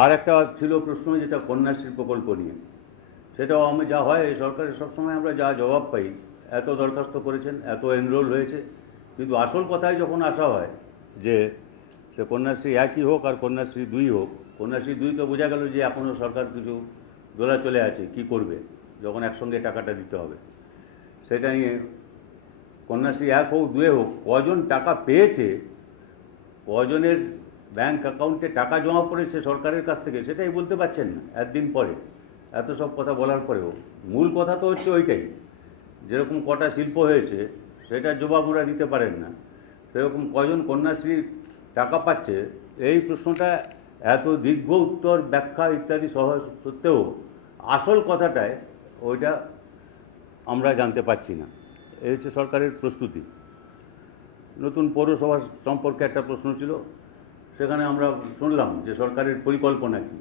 আর একটা ছিল প্রশ্ন, যেটা কন্যাশ্রী প্রকল্প নিয়ে। সেটাও আমি যা হয় এই সরকারের সবসময় আমরা যা জবাব পাই, এত দরখাস্ত করেছেন, এত এনরোল হয়েছে, কিন্তু আসল কথায় যখন আসা হয় যে সে কন্যাশ্রী একই হোক আর কন্যাশ্রী 2 হোক, কন্যাশ্রী 2 তো বোঝা গেল যে এখনও সরকার কিছু দোলা চলে আছে, কি করবে যখন একসঙ্গে টাকাটা দিতে হবে। সেটা নিয়ে কন্যাশ্রী 1 হোক 2 হোক, কজন টাকা পেয়েছে, কজনের ব্যাংক অ্যাকাউন্টে টাকা জমা পড়েছে সরকারের কাছ থেকে, সেটাই বলতে পারছেন না একদিন পরে। এত সব কথা বলার পরেও মূল কথা তো হচ্ছে ওইটাই, যেরকম কটা শিল্প হয়েছে সেটার জবাব ওরা দিতে পারেন না, সেরকম কজন কন্যাশ্রী টাকা পাচ্ছে এই প্রশ্নটা এত দীর্ঘ উত্তর ব্যাখ্যা ইত্যাদি সহ সত্ত্বেও আসল কথাটায় ওইটা আমরা জানতে পারছি না। এই হচ্ছে সরকারের প্রস্তুতি। নতুন পৌরসভা সম্পর্কে একটা প্রশ্ন ছিল, সেখানে আমরা শুনলাম যে সরকারের পরিকল্পনা কী।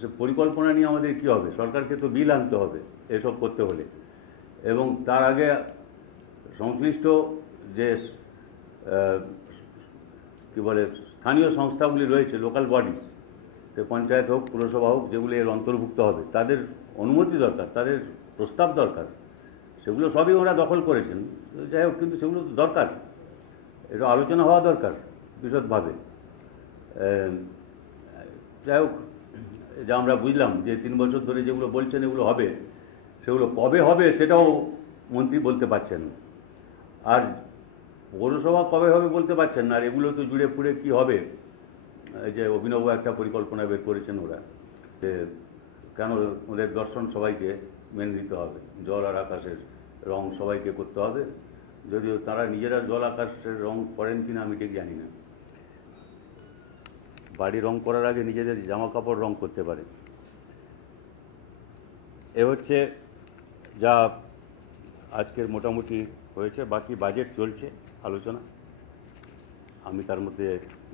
সে পরিকল্পনা নিয়ে আমাদের কী হবে? সরকারকে তো বিল আনতে হবে এসব করতে হলে, এবং তার আগে সংশ্লিষ্ট যে কী বলে স্থানীয় সংস্থাগুলি রয়েছে, লোকাল বডিজ, সে পঞ্চায়েত হোক পুরসভা হোক, যেগুলি এর অন্তর্ভুক্ত হবে, তাদের অনুমতি দরকার, তাদের প্রস্তাব দরকার। সেগুলো সবই ওরা দখল করেছেন, যাই হোক, কিন্তু সেগুলো দরকার, এটা আলোচনা হওয়া দরকার বিশদভাবে। যাই হোক, যা আমরা বুঝলাম যে 3 বছর ধরে যেগুলো বলছেন এগুলো হবে, সেগুলো কবে হবে সেটাও মন্ত্রী বলতে পারছেন না। আর পৌরসভা কবে হবে বলতে পারছেন না, আর এগুলো তো জুড়ে ফুড়ে কী হবে। এই যে অভিনব একটা পরিকল্পনা বের করেছেন ওরা, যে কেন ওদের দর্শন সবাইকে মেনে নিতে হবে, জল আর আকাশের রং সবাইকে করতে হবে, যদিও তারা নিজেরা জল আকাশের রং করেন কিনা আমি ঠিক জানি না। বাড়ি রং করার আগে নিজেদের জামা কাপড় রং করতে পারে। এ হচ্ছে যা আজকের মোটামুটি হয়েছে। বাকি বাজেট চলছে আলোচনা, আমি তার মধ্যে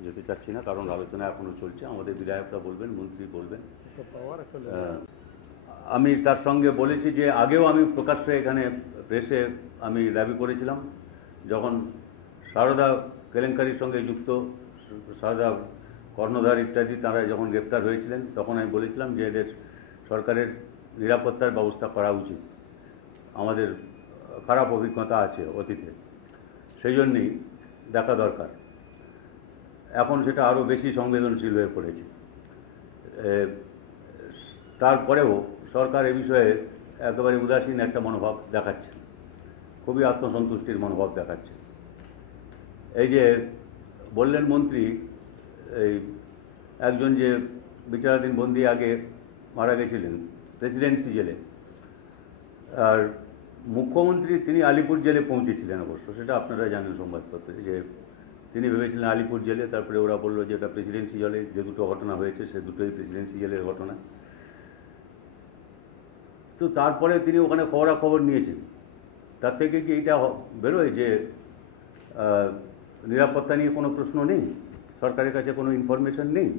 যেতে চাচ্ছি না, কারণ আলোচনা এখনও চলছে। আমাদের বিধায়করা বলবেন, মন্ত্রী বলবেন। আমি তার সঙ্গে বলেছি যে আগেও আমি প্রকাশ্যে এখানে প্রেসে আমি দাবি করেছিলাম, যখন সারদা কেলেঙ্কারির সঙ্গে যুক্ত সারদা কর্ণধার ইত্যাদি তারা যখন গ্রেপ্তার হয়েছিলেন, তখন আমি বলেছিলাম যে এদের সরকারের নিরাপত্তার ব্যবস্থা করা উচিত। আমাদের খারাপ অভিজ্ঞতা আছে অতীতে, সেই জন্যেই দেখা দরকার। এখন সেটা আরও বেশি সংবেদনশীল হয়ে পড়েছে। তারপরেও সরকার এ বিষয়ে একেবারে উদাসীন একটা মনোভাব দেখাচ্ছে, খুবই আত্মসন্তুষ্টির মনোভাব দেখাচ্ছে। এই যে বললেন মন্ত্রী, এই একজন যে বিচারাধীন বন্দী আগে মারা গেছিলেন প্রেসিডেন্সি জেলে, আর মুখ্যমন্ত্রী তিনি আলিপুর জেলে পৌঁছেছিলেন। অবশ্য সেটা আপনারা জানেন সংবাদপত্রে, যে তিনি ভেবেছিলেন আলিপুর জেলে, তারপরে ওরা বললো যে এটা প্রেসিডেন্সি জেলে। যে দুটো ঘটনা হয়েছে সে দুটোই প্রেসিডেন্সি জেলের ঘটনা। তো তারপরে তিনি ওখানে খবরাখবর নিয়েছেন, তার থেকে কি এটা বেরোয় যে নিরাপত্তা নিয়ে কোনো প্রশ্ন নেই, সরকারের কাছে কোনো ইনফরমেশন নেই?